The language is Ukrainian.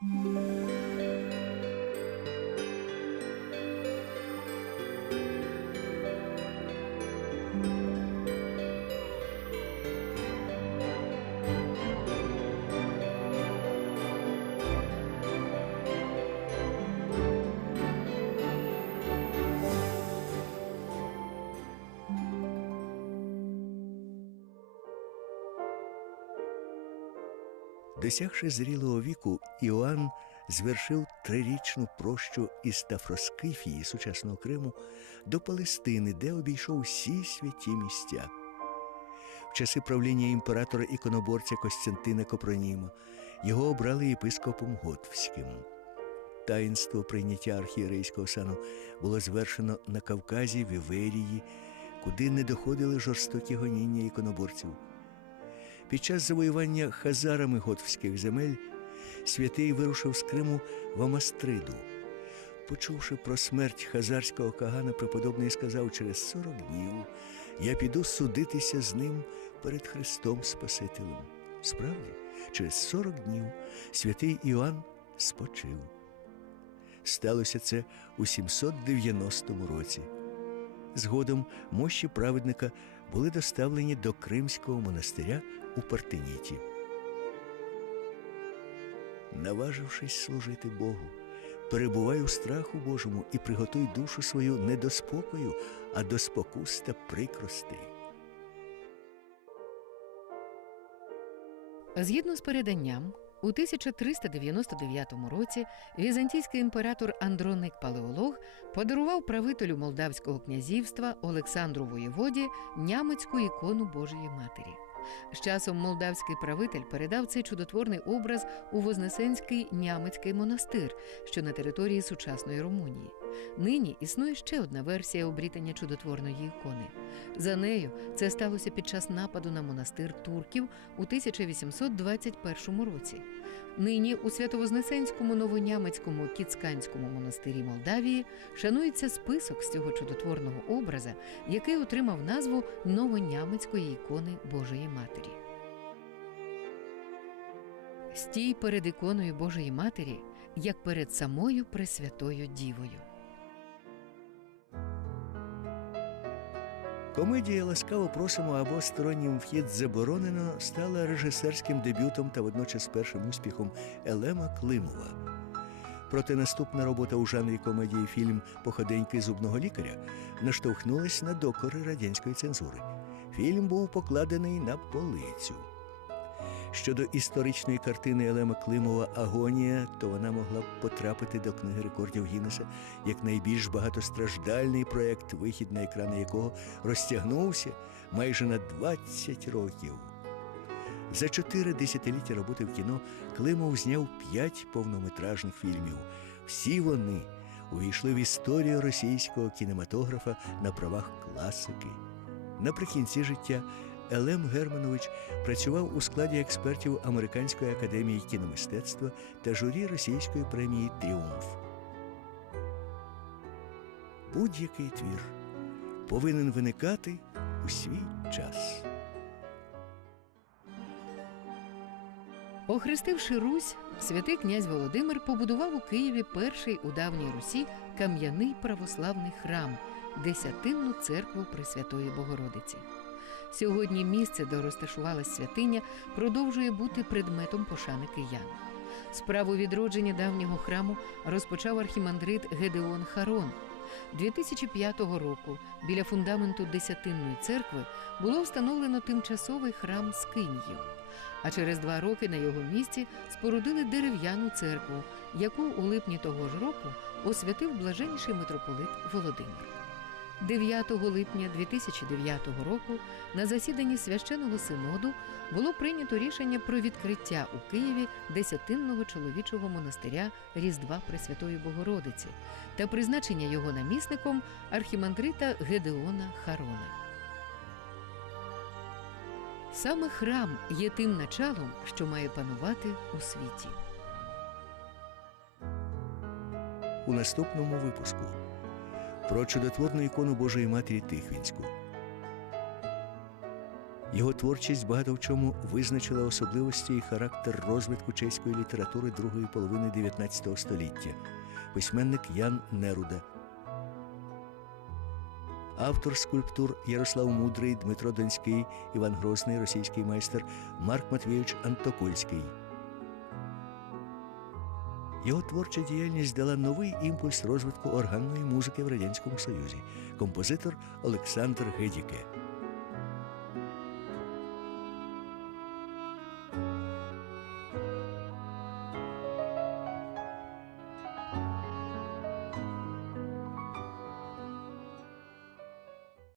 Música Досягши зрілого віку, Іоанн звершив трирічну прощу із Тафроскифії сучасного Криму до Палестини, де обійшов всі святі місця. В часи правління імператора іконоборця Костянтина Копроніма його обрали єпископом Готвським. Таїнство прийняття архієрейського сану було звершено на Кавказі, в Іверії, куди не доходили жорстокі гоніння іконоборців. Під час завоювання хазарами готвських земель святий вирушив з Криму в Амастриду. Почувши про смерть хазарського кагана, преподобний сказав через 40 днів я піду судитися з ним перед Христом Спасителем. Справді, через 40 днів святий Іоанн спочив. Сталося це у 790 році. Згодом мощі праведника були доставлені до Кримського монастиря у Партеніті. Наважившись служити Богу, перебувай у страху Божому і приготуй душу свою не до спокою, а до спокус та прикростей. Згідно з переданням, у 1399 році візантійський імператор Андроник Палеолог подарував правителю Молдавського князівства Олександру Воєводі нямецьку ікону Божої Матері. З часом молдавський правитель передав цей чудотворний образ у Вознесенський нямецький монастир, що на території сучасної Румунії. Нині існує ще одна версія обрітання чудотворної ікони. За нею це сталося під час нападу на монастир турків у 1821 році. Нині у Святовознесенському новонямецькому Кіцканському монастирі Молдавії шанується список з цього чудотворного образа, який отримав назву Новонямецької ікони Божої Матері. Стій перед іконою Божої Матері, як перед самою Пресвятою Дівою. Комедія Ласкаво просимо або стороннім вхід заборонено стала режисерським дебютом та водночас першим успіхом Елема Климова. Проте наступна робота у жанрі комедії фільм Походеньки зубного лікаря наштовхнулась на докори радянської цензури. Фільм був покладений на полицю. Щодо історичної картини Елема Климова Агонія, то вона могла б потрапити до книги рекордів Гіннеса як найбільш багатостраждальний проект, вихід на екрани якого розтягнувся майже на 20 років. За чотири десятиліття роботи в кіно Климов зняв п'ять повнометражних фільмів. Всі вони увійшли в історію російського кінематографа на правах класики. Наприкінці життя Елем Германович працював у складі експертів Американської академії кіномистецтва та журі російської премії Тріумф. Будь-який твір повинен виникати у свій час. Охрестивши Русь, святий князь Володимир побудував у Києві перший у давній Русі кам'яний православний храм, десятинну церкву Пресвятої Богородиці. Сьогодні місце, де розташувалась святиня, продовжує бути предметом пошани киян. Справу відродження давнього храму розпочав архімандрит Гедеон Харон. 2005 року біля фундаменту Десятинної церкви було встановлено тимчасовий храм Скинію. А через два роки на його місці спорудили дерев'яну церкву, яку у липні того ж року освятив блаженніший митрополит Володимир. 9 липня 2009 року на засіданні священного синоду було прийнято рішення про відкриття у Києві десятинного чоловічого монастиря Різдва Пресвятої Богородиці та призначення його намісником архімандрита Гедеона Харона. Саме храм є тим началом, що має панувати у світі. у наступному випуску про чудотворну ікону Божої Матері Тихвінську. Його творчість багато в чому визначила особливості і характер розвитку чеської літератури другої половини XIX століття. Письменник Ян Неруда. Автор скульптур Ярослав Мудрий, Дмитро Донський, Іван Грозний, російський майстер Марк Матвійович Антокольський. Його творча діяльність дала новий імпульс розвитку органної музики в Радянському Союзі. Композитор Олександр Гедіке.